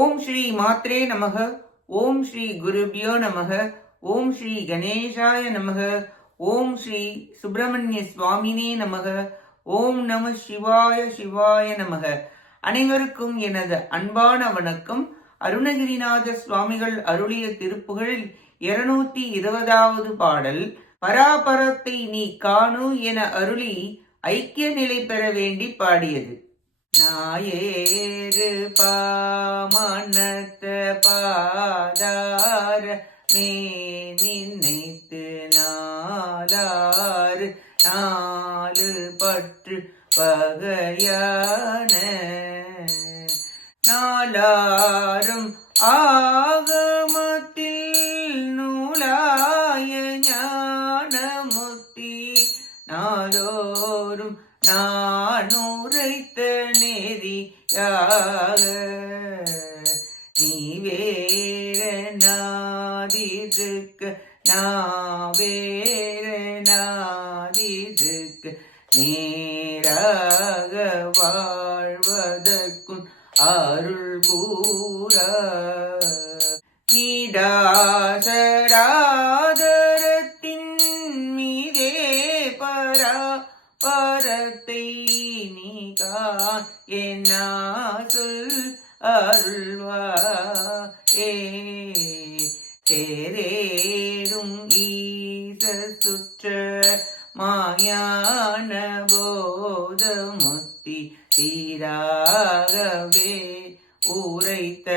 ஓம் ஸ்ரீ மாத்ரே நமக ஓம் ஸ்ரீ குருபியோ நமக ஓம் ஸ்ரீ கணேசாய நமக ஓம் ஸ்ரீ சுப்பிரமணிய சுவாமினே நமக ஓம் நம சிவாய சிவாய நமக. அனைவருக்கும் எனது அன்பான வணக்கம். அருணகிரிநாத சுவாமிகள் அருளிய திருப்புகளில் இருநூத்தி இருபதாவது பாடல் பராபரத்தை நீ காணு என அருளி ஐக்கிய நிலை பெற வேண்டி பாடியது. நாயேறு பாமணத்த பாதார மே நினைத்து நாளாறு நாலு பற்று பகையான நாலாரும் நெறியாக நீ வேற நாதிருக்க நாவேர நாதிருக்க. நேராக வாழ்வதற்கும் அருள் கூற ஏ ஈச சுற்ற மாயான போதமுத்தி சீராகவே உரைத்த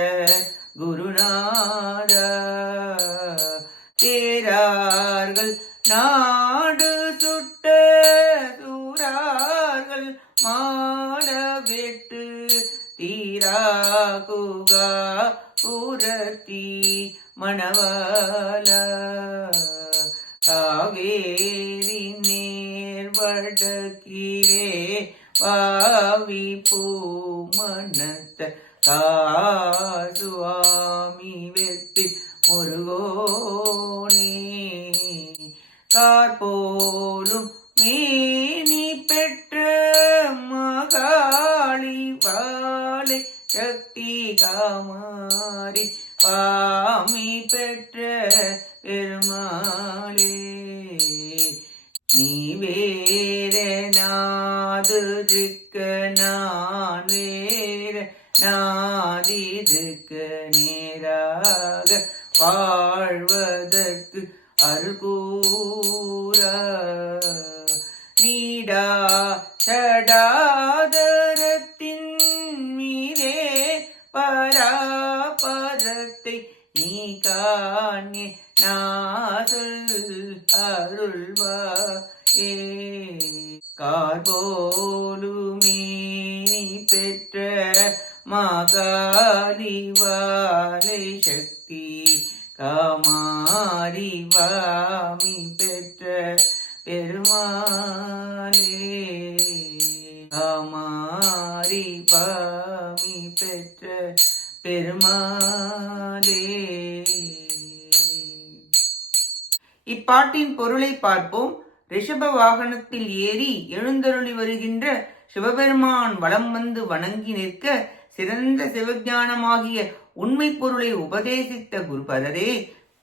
குருநாத. தேரார்கள் நாடு சுட்ட சூரார்கள் மாட வெட்டு தீரா குகா மணவால காவேரி நேர் வடக்கீரே பாவி பூமனத்த காசுவாமி வெத்தி முருகோனே கார்போ காமாரி பாமி பெற்ற பெருமாளே நீ வேற திக்க நான் வேற நாதி திக்க நேராக வாழ்வதற்கு அருகூற நீடா நாதுல் அருள்வா ஏ கார்போலுமே பெற்ற மாகாலிவாலை சக்தி காமாரிவாமி பெற்ற பெருமாளே. காமாரிவாமி பெற்ற பெருமாளே. இப்பாட்டின் பொருளை பார்ப்போம். ரிஷப வாகனத்தில் ஏறி எழுந்தருளி வருகின்ற சிவபெருமான் வலம் வந்து வணங்கி நிற்க சிறந்த சிவஞானமாகிய உண்மை பொருளை உபதேசித்த குருபதரே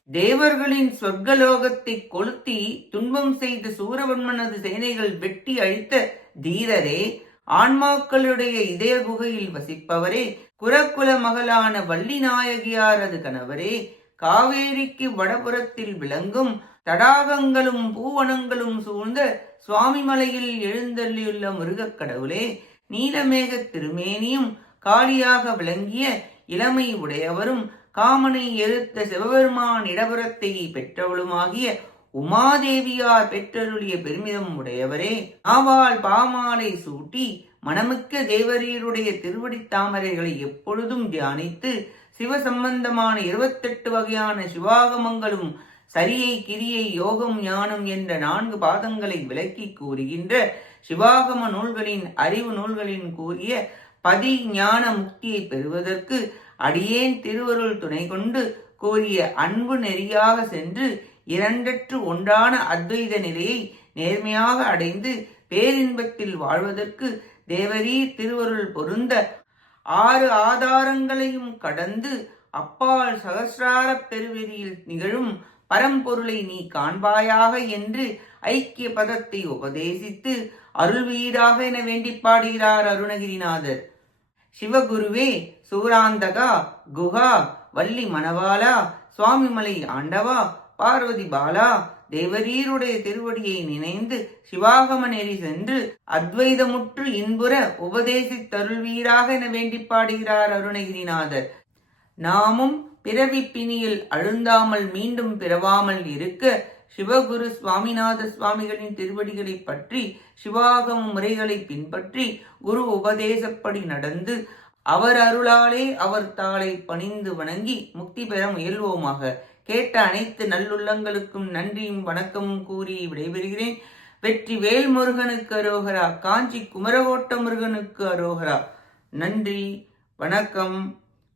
தேவர்களின் சொர்க்கலோகத்தை கொளுத்தி துன்பம் செய்த சூரவன்மனது சேனைகள் வெட்டி அழித்த தீரரே ஆன்மாக்களுடைய இதய குகையில் வசிப்பவரே குரக்குல மகளான வள்ளி நாயகியாரது கணவரே காவேரிக்கு வடபுறத்தில் விளங்கும் தடாகங்களும் பூவனங்களும் சூழ்ந்த சுவாமிமலையில் எழுந்தள்ளியுள்ள முருகக் கடவுளே நீலமேக திருமேனியும் காளியாக விளங்கிய இளமை உடையவரும் காமனை எதிர்த்த சிவபெருமான் இடபுறத்தை பெற்றவளுமாகிய உமாதேவியார் பெற்றருளிய பெருமிதம் உடையவரே ஆவாள் பாமாலை சூட்டி மணமிக்க தேவரீருடைய திருவடி தாமரைகளை எப்பொழுதும் தியானித்து சிவ சம்பந்தமான இருபத்தெட்டு வகையான சிவாகமங்களும் சரியை கிரியை யோகம் ஞானம் என்ற நான்கு பாதங்களை விளக்கி கூறுகின்ற சிவாகம நூல்களின் அறிவு நூல்களின் கூறிய பதி ஞான முக்தியை பெறுவதற்கு அடியேன் திருவருள் துணை கொண்டு கூறிய அன்பு நெறியாக சென்று இரண்டற்று ஒன்றான அத்வைத நிலையை நேர்மையாக அடைந்து பேரின்பத்தில் வாழ்வதற்கு தேவரீர் திருவருள் பொருந்த ஆறு ஆதாரங்களையும் கடந்து அப்பால் சகசிரார பெருவெளியில் நிகழும் பரம்பொருளை நீ காண்பாயாக என்று ஐக்கிய பதத்தை உபதேசித்து அருள்வீராக என வேண்டி பாடுகிறார் அருணகிரிநாதர். சிவகுருவே சூராந்தகா குஹா வள்ளி மணவாலா சுவாமிமலை ஆண்டவா பார்வதி பாலா தேவரீருடைய திருவடியை நினைந்து சிவாகம நெறி சென்று அத்வைதமுற்று இன்புற உபதேசித்தருள்வீராக என வேண்டி பாடுகிறார் அருணகிரிநாதர். நாமும் பிறவி பிணியில் அழுந்தாமல் மீண்டும் பிறவாமல் இருக்க சிவகுரு சுவாமிநாத சுவாமிகளின் திருவடிகளை பற்றி சிவாகம முறைகளை பின்பற்றி குரு உபதேசப்படி நடந்து அவர் அருளாலே அவர் தாளை பணிந்து வணங்கி முக்தி பெற முயல்வோமாக. கேட்ட அனைத்து நல்லுள்ளங்களுக்கும் நன்றியும் வணக்கமும் கூறி விடைபெறுகிறேன். வெற்றி வேல் முருகனுக்கு அரோகரா காஞ்சி குமரகோட்ட முருகனுக்கு அரோகரா. நன்றி வணக்கம்.